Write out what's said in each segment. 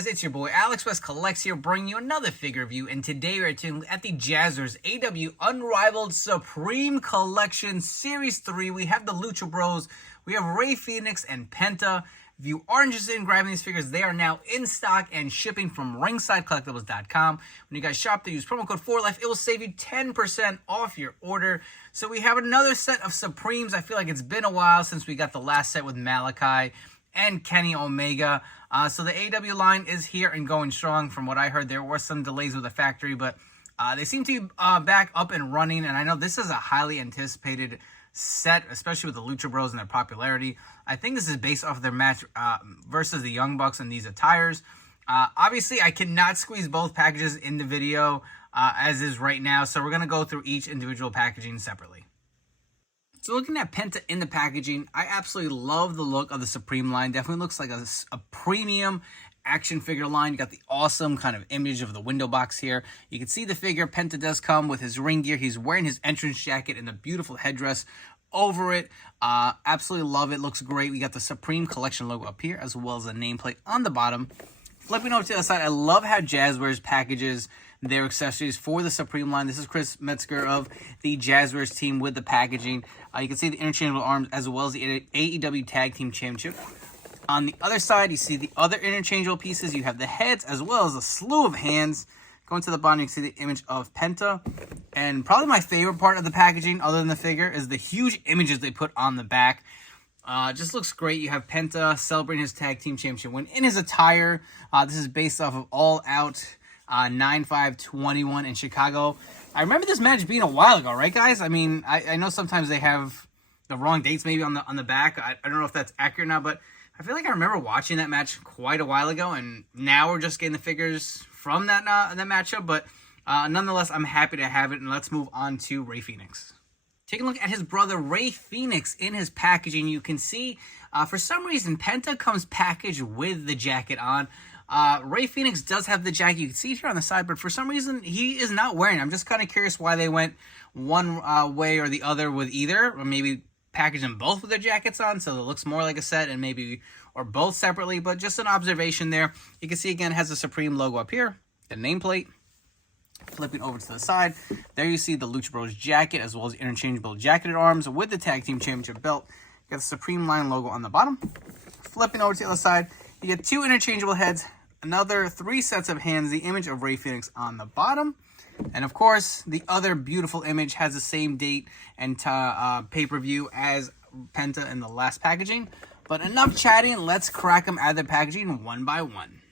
guys, it's your boy Alex West Collects here, bringing you another figure review, and today we're tuned at the Jazwares AEW Unrivaled Supreme Collection Series 3. We have the Lucha Bros, we have Rey Fenix and Penta. If you are interested in grabbing these figures, they are now in stock and shipping from ringsidecollectibles.com. When you guys shop there, use promo code 4LIFE. It will save you 10% off your order. So we have another set of Supremes. I feel like it's been a while since we got the last set with Malachi and Kenny Omega. So the AEW line is here and going strong. From what I heard, there were some delays with the factory, but they seem to be back up and running. And I know this is a highly anticipated set, especially with the Lucha Bros and their popularity. I think this is based off of their match versus the Young Bucks and these attires. Obviously, I cannot squeeze both packages in the video as is right now, so we're going to go through each individual packaging separately. So looking at Penta in the packaging, I absolutely love the look of the Supreme line. Definitely looks like a premium action figure line. You got the awesome kind of image of the window box here. You can see the figure. Penta does come with his ring gear. He's wearing his entrance jacket and the beautiful headdress over it. Absolutely love it. Looks great. We got the Supreme Collection logo up here as well as a nameplate on the bottom. Flipping over to the other side, I love how Jazwares packages their accessories for the Supreme line. This is Chris Metzger of the Jazwares team with the packaging. You can see the interchangeable arms as well as the AEW Tag Team Championship. On the other side, you see the other interchangeable pieces. You have the heads as well as a slew of hands. Going to the bottom, you can see the image of Penta. And probably my favorite part of the packaging, other than the figure, is the huge images they put on the back. Just looks great. You have Penta celebrating his Tag Team Championship win in his attire. This is based off of All Out 9/5/21 in Chicago. I remember this match being a while ago, right, guys? I mean, I know sometimes they have the wrong dates maybe on the back. I don't know if that's accurate now, but I feel like I remember watching that match quite a while ago, and now we're just getting the figures from that matchup. But nonetheless, I'm happy to have it, and let's move on to Rey Fenix. Taking a look at his brother, Rey Fenix, in his packaging, you can see, for some reason, Penta comes packaged with the jacket on. Rey Fenix does have the jacket. You can see it here on the side, but for some reason, he is not wearing it. I'm just kind of curious why they went one way or the other with either, or maybe package them both with their jackets on, so it looks more like a set, and maybe, or both separately, but just an observation there. You can see, again, it has the Supreme logo up here, the nameplate. Flipping over to the side, there you see the Lucha Bros jacket, as well as interchangeable jacketed arms with the Tag Team Championship belt. You got the Supreme line logo on the bottom. Flipping over to the other side, you get two interchangeable heads, another 3 sets of hands, the image of Rey Fenix on the bottom. And of course, the other beautiful image has the same date and pay-per-view as Penta in the last packaging. But enough chatting, let's crack them out of the packaging one by one.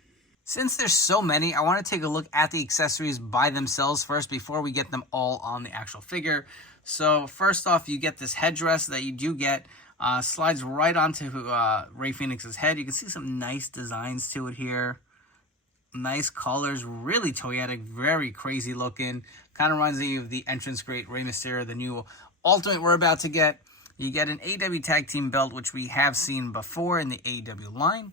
Since there's so many, I want to take a look at the accessories by themselves first before we get them all on the actual figure. So first off, you get this headdress that you do get. Slides right onto Rey Fenix's head. You can see some nice designs to it here. Nice colors, really toyetic, very crazy looking. Kind of reminds me of the entrance great Rey Mysterio, the new Ultimate we're about to get. You get an AEW Tag Team belt, which we have seen before in the AEW line,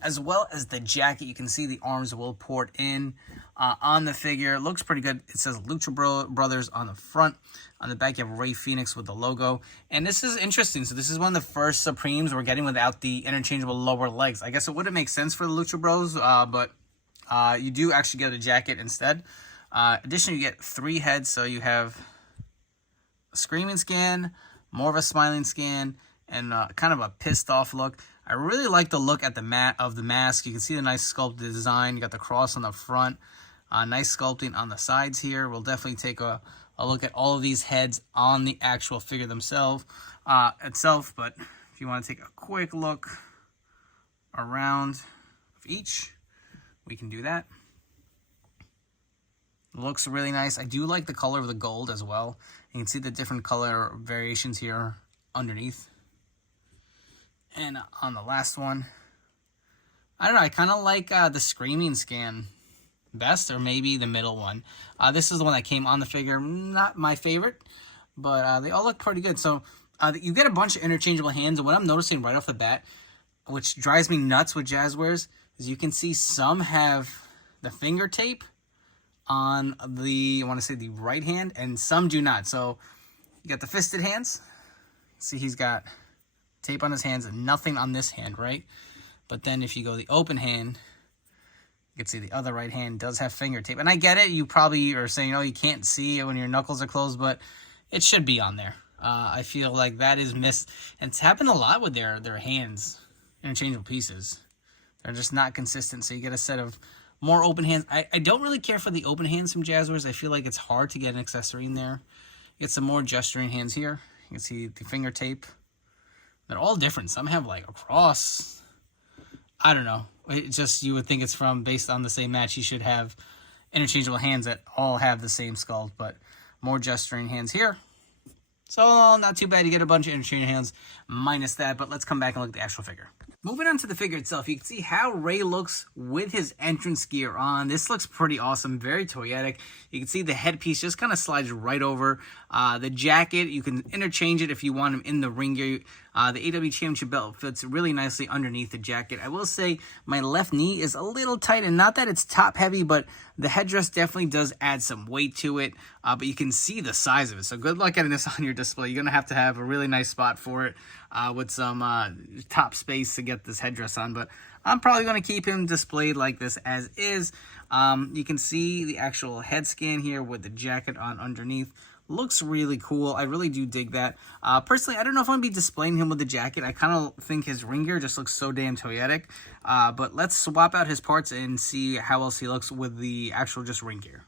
as well as the jacket. You can see the arms will port in on the figure. Looks pretty good. It says Lucha Brothers on the front. On the back, you have Rey Fenix with the logo. And this is interesting. So this is one of the first Supremes we're getting without the interchangeable lower legs. I guess it wouldn't make sense for the Lucha Bros, but you do actually get a jacket instead. Additionally, you get 3 heads. So you have a screaming scan, more of a smiling scan, and kind of a pissed off look. I really like the look at the mask. You can see the nice sculpted design. You got the cross on the front. Nice sculpting on the sides here. We'll definitely take a look at all of these heads on the actual figure themselves. But if you want to take a quick look around of each, we can do that. Looks really nice. I do like the color of the gold as well. You can see the different color variations here underneath. And on the last one, I don't know, I kind of like the screaming scan best, or maybe the middle one. This is the one that came on the figure. Not my favorite, but they all look pretty good. So you get a bunch of interchangeable hands, and what I'm noticing right off the bat, which drives me nuts with Jazwares, is you can see some have the finger tape on the, I want to say the right hand, and some do not. So you got the fisted hands. See, he's got tape on his hands and nothing on this hand, right? But then if you go the open hand, You can see the other right hand does have finger tape. And I get it. You probably are saying, oh, you can't see it when your knuckles are closed, but it should be on there. I feel like that is missed. And it's happened a lot with their hands, interchangeable pieces. They're just not consistent, so you get a set of more open hands. I don't really care for the open hands from Jazwares. I feel like it's hard to get an accessory in there. Get some more gesturing hands here. You can see the finger tape. They're all different. Some have like a cross. I don't know. It just, you would think it's from, based on the same match, you should have interchangeable hands that all have the same sculpt, but more gesturing hands here. So not too bad. You get a bunch of interchangeable hands minus that, but let's come back and look at the actual figure. Moving on to the figure itself, you can see how Rey looks with his entrance gear on. This looks pretty awesome, very toyetic. You can see the headpiece just kind of slides right over. The jacket, you can interchange it if you want him in the ring gear. The AEW Championship belt fits really nicely underneath the jacket. I will say my left knee is a little tight, and not that it's top heavy, but the headdress definitely does add some weight to it. But you can see the size of it, so good luck getting this on your display. You're going to have a really nice spot for it with some top space to get this headdress on. But I'm probably going to keep him displayed like this as is. You can see the actual head scan here with the jacket on underneath. Looks really cool. I really do dig that. Personally, I don't know if I'm going to be displaying him with the jacket. I kind of think his ring gear just looks so damn toyetic. But let's swap out his parts and see how else he looks with the actual just ring gear.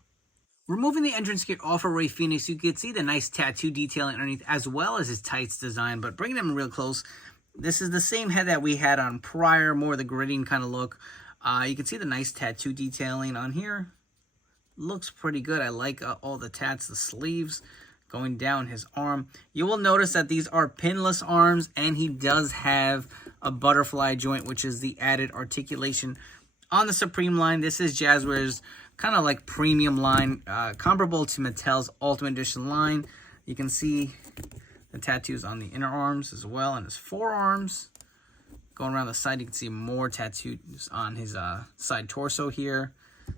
Removing the entrance gear off of Rey Fenix, you can see the nice tattoo detailing underneath as well as his tights design. But bringing them real close, this is the same head that we had on prior, more the gritting kind of look. You can see the nice tattoo detailing on here. Looks pretty good. I like all the tats, the sleeves going down his arm. You will notice that these are pinless arms, and he does have a butterfly joint, which is the added articulation on the Supreme line. This is Jazwares' kind of like premium line, comparable to Mattel's Ultimate Edition line. You can see the tattoos on the inner arms as well, and his forearms. Going around the side, you can see more tattoos on his side torso here.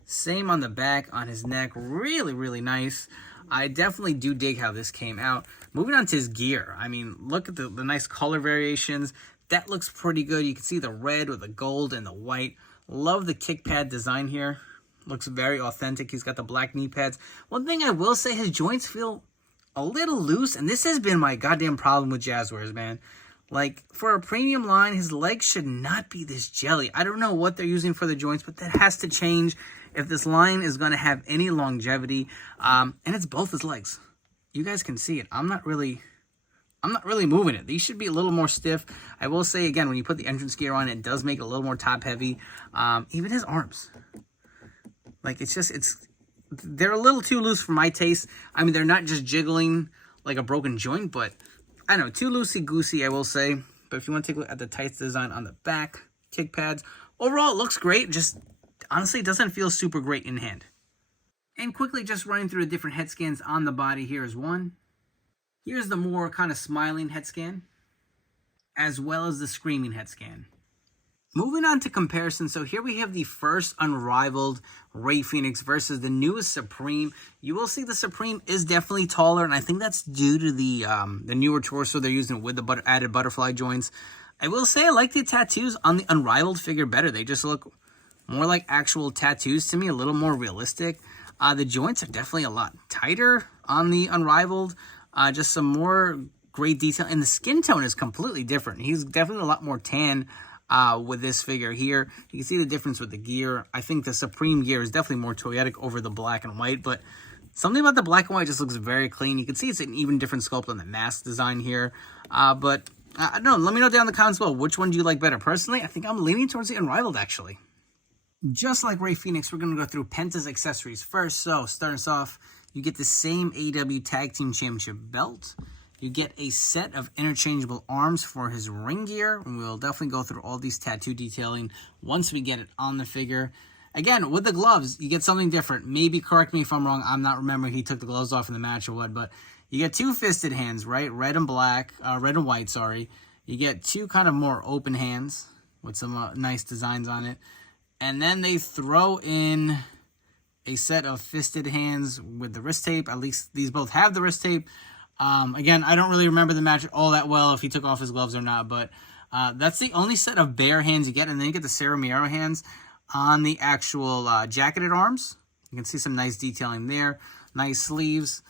Same on the back, on his neck. Really, really nice. I definitely do dig how this came out. Moving on to his gear. I mean, look at the nice color variations. That looks pretty good. You can see the red with the gold and the white. Love the kick pad design here. Looks very authentic. He's got the black knee pads. One thing I will say, his joints feel a little loose. And this has been my goddamn problem with Jazwares, man. Like, for a premium line, his legs should not be this jelly. I don't know what they're using for the joints, but that has to change if this line is going to have any longevity. And it's both his legs. You guys can see it. I'm not really moving it. These should be a little more stiff. I will say, again, when you put the entrance gear on, it does make it a little more top heavy. Even his arms. Like, they're a little too loose for my taste. I mean, they're not just jiggling like a broken joint, but I don't know, too loosey-goosey, I will say. But if you want to take a look at the tights design on the back, kick pads, overall, it looks great. Just, honestly, it doesn't feel super great in hand. And quickly, just running through the different head scans on the body, here is one. Here's the more kind of smiling head scan, as well as the screaming head scan. Moving on to comparison, so here we have the first Unrivaled Rey Fenix versus the newest Supreme. You will see the Supreme is definitely taller, and I think that's due to the newer torso they're using with the added butterfly joints. I will say I like the tattoos on the Unrivaled figure better. They just look more like actual tattoos to me, a little more realistic. The joints are definitely a lot tighter on the Unrivaled. Just some more great detail, and the skin tone is completely different. He's definitely a lot more tan with this figure here. You can see the difference with the gear. I think the Supreme gear is definitely more toyetic over the black and white, but something about the black and white just looks very clean. You can see it's an even different sculpt on the mask design here. But I don't know. Let me know down in the comments below, which one do you like better? Personally, I think I'm leaning towards the Unrivaled, actually. Just like Rey Fenix, we're going to go through Penta's accessories first. So, starting us off, you get the same AEW Tag Team Championship belt. You get a set of interchangeable arms for his ring gear. And we'll definitely go through all these tattoo detailing once we get it on the figure. Again, with the gloves, you get something different. Maybe correct me if I'm wrong. I'm not remembering he took the gloves off in the match or what. But you get two fisted hands, right? Red and white, sorry. You get two kind of more open hands with some nice designs on it. And then they throw in a set of fisted hands with the wrist tape. At least these both have the wrist tape. Again, I don't really remember the match all that well if he took off his gloves or not, but that's the only set of bare hands you get, and then you get the Cerro Miedo hands. On the actual jacketed arms, you can see some nice detailing there. Nice sleeves.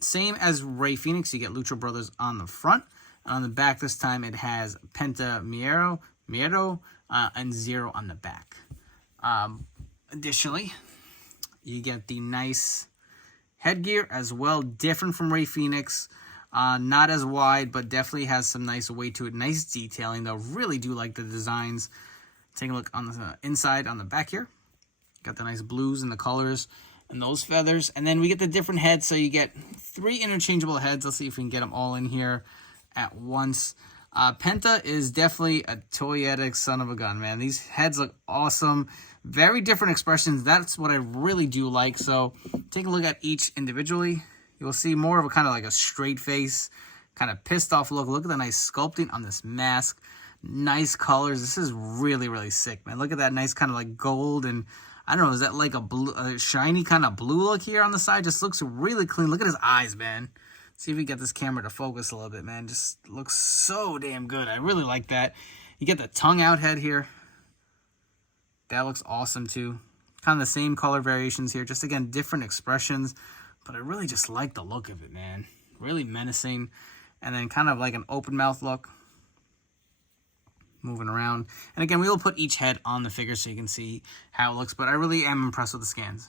Same as Rey Fenix, you get Lucha Brothers on the front. And on the back this time, it has Penta Miedo, and Zero on the back. Additionally, you get the nice headgear as well, different from Rey Fenix. Not as wide, but definitely has some nice weight to it. Nice detailing, though. Really do like the designs. Take a look on the inside, on the back here. Got the nice blues and the colors and those feathers. And then we get the different heads, so you get 3 interchangeable heads. Let's see if we can get them all in here at once. Penta is definitely a toyetic son of a gun, man. These heads look awesome. Very different expressions. That's what I really do like. So take a look at each individually. You'll see more of a kind of like a straight face, kind of pissed off look. Look at the nice sculpting on this mask. Nice colors. This is really, really sick, man. Look at that nice kind of like gold and I don't know, is that like a shiny kind of blue look here on the side? Just looks really clean. Look at his eyes, man. See if we get this camera to focus a little bit, man. Just looks so damn good. I really like that. You get the tongue out head here. That looks awesome too. Kind of the same color variations here. Just again, different expressions. But I really just like the look of it, man. Really menacing. And then kind of like an open mouth look. Moving around. And again, we will put each head on the figure so you can see how it looks. But I really am impressed with the scans.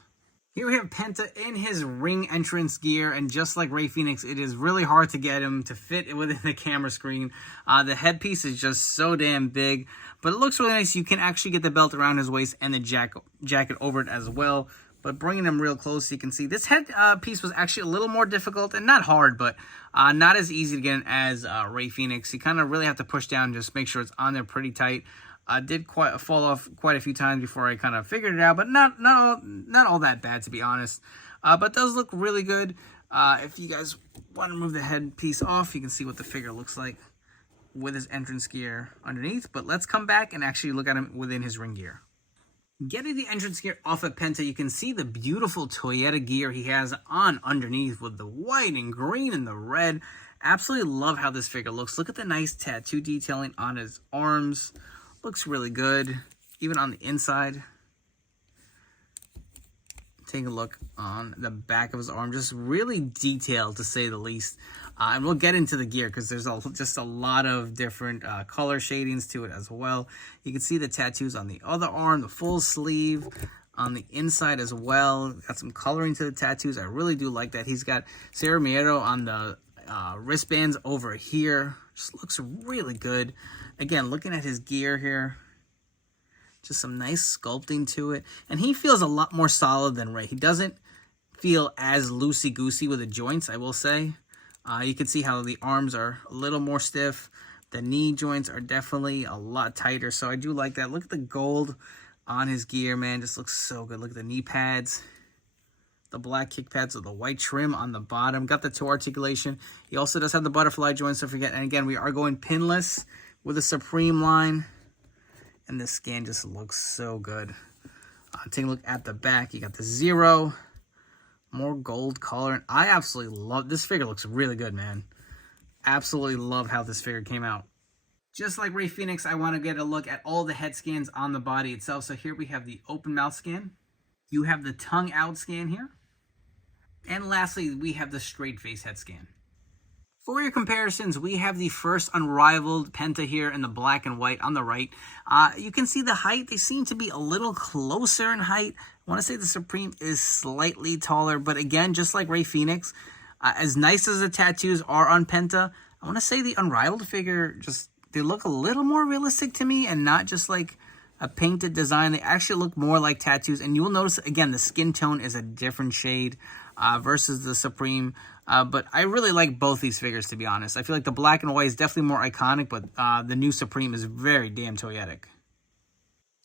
Here we have Penta in his ring entrance gear, and just like Rey Fenix, it is really hard to get him to fit within the camera screen. The headpiece is just so damn big, but it looks really nice. You can actually get the belt around his waist and the jacket over it as well. But bringing him real close, you can see this head piece was actually a little more difficult, and not hard, but not as easy to get in as Rey Fenix. You kind of really have to push down and just make sure it's on there pretty tight. Did fall off quite a few times before I kind of figured it out, but not all that bad, to be honest. But it does look really good. If you guys want to remove the head piece off, you can see what the figure looks like with his entrance gear underneath. But let's come back and actually look at him within his ring gear. Getting the entrance gear off of Penta, you can see the beautiful Toyota gear he has on underneath with the white and green and the red. Absolutely love how this figure looks. Look at the nice tattoo detailing on his arms. Looks really good, even on the inside. Take a look on the back of his arm. Just really detailed, to say the least. And we'll get into the gear because there's just a lot of different color shadings to it as well. You can see the tattoos on the other arm, the full sleeve, on the inside as well. Got some coloring to the tattoos. I really do like that. He's got Cero Miedo on the wristbands over here. Just looks really good. Again, looking at his gear here, just some nice sculpting to it. And he feels a lot more solid than Rey. He doesn't feel as loosey-goosey with the joints, I will say. You can see how the arms are a little more stiff. The knee joints are definitely a lot tighter, so I do like that. Look at the gold on his gear, man. Just looks so good. Look at the knee pads. The black kick pads with the white trim on the bottom. Got the toe articulation. He also does have the butterfly joints, don't forget. And again, we are going pinless with a Supreme line. And this scan just looks so good. Take a look at the back. You got the Zero. More gold color. And I absolutely love this figure. Looks really good, man. Absolutely love how this figure came out. Just like Rey Fenix, I want to get a look at all the head scans on the body itself. So here we have the open mouth scan. You have the tongue out scan here. And lastly, we have the straight face head scan. For your comparisons, we have the first Unrivaled Penta here in the black and white on the right. You can see the height. They seem to be a little closer in height. I want to say the Supreme is slightly taller, but again, just like Rey Fenix, as nice as the tattoos are on Penta, I want to say the Unrivaled figure, they look a little more realistic to me and not just like a painted design. They actually look more like tattoos, and you will notice, again, the skin tone is a different shade versus the Supreme. But I really like both these figures, to be honest. I feel like the black and white is definitely more iconic, but the new Supreme is very damn toyetic.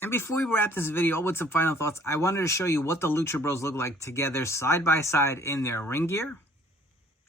And before we wrap this video with some final thoughts, I wanted to show you what the Lucha Bros look like together side by side in their ring gear,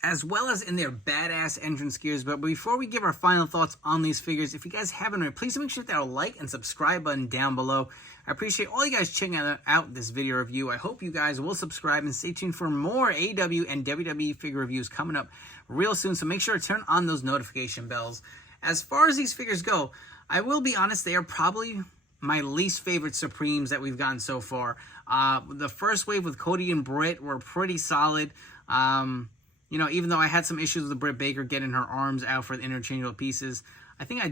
as well as in their badass entrance gears. But before we give our final thoughts on these figures, if you guys haven't already, please make sure to hit that like and subscribe button down below. I appreciate all you guys checking out this video review. I hope you guys will subscribe and stay tuned for more AEW and WWE figure reviews coming up real soon. So make sure to turn on those notification bells. As far as these figures go, I will be honest, they are probably my least favorite Supremes that we've gotten so far. The first wave with Cody and Britt were pretty solid. You know, even though I had some issues with Britt Baker getting her arms out for the interchangeable pieces, I think I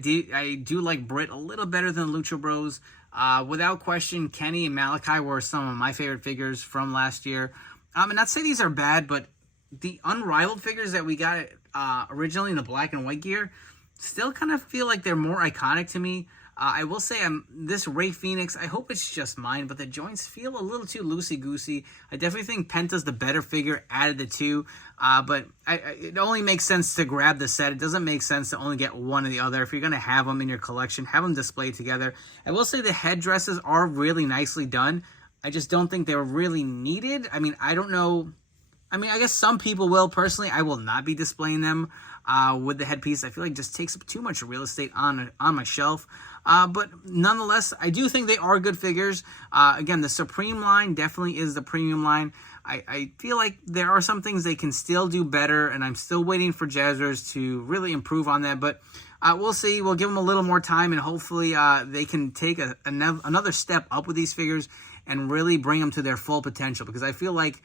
do like Britt a little better than Lucha Bros. Without question, Kenny and Malachi were some of my favorite figures from last year. And not to say these are bad, but the Unrivaled figures that we got originally in the black and white gear still kind of feel like they're more iconic to me. I will say this Rey Fenix, I hope it's just mine, but the joints feel a little too loosey-goosey. I definitely think Penta's the better figure out of the two, but it only makes sense to grab the set. It doesn't make sense to only get one or the other. If you're going to have them in your collection, have them displayed together. I will say the headdresses are really nicely done. I just don't think they were really needed. I mean, I don't know. I mean, I guess some people will. Personally, I will not be displaying them with the headpiece. I feel like it just takes up too much real estate on my shelf. But nonetheless, I do think they are good figures. Again, the Supreme line definitely is the premium line. I feel like there are some things they can still do better, and I'm still waiting for Jazwares to really improve on that. But we'll see. We'll give them a little more time, and hopefully they can take another step up with these figures and really bring them to their full potential, because I feel like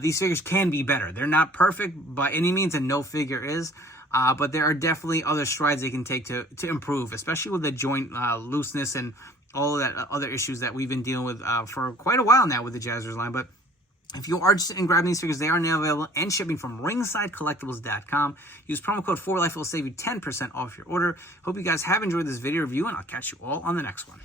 these figures can be better. They're not perfect by any means, and no figure is. But there are definitely other strides they can take to improve, especially with the joint looseness and all of that other issues that we've been dealing with for quite a while now with the Jazwares line. But if you are interested in grabbing these figures, they are now available and shipping from ringsidecollectibles.com. Use promo code 4Life. It will save you 10% off your order. Hope you guys have enjoyed this video review, and I'll catch you all on the next one.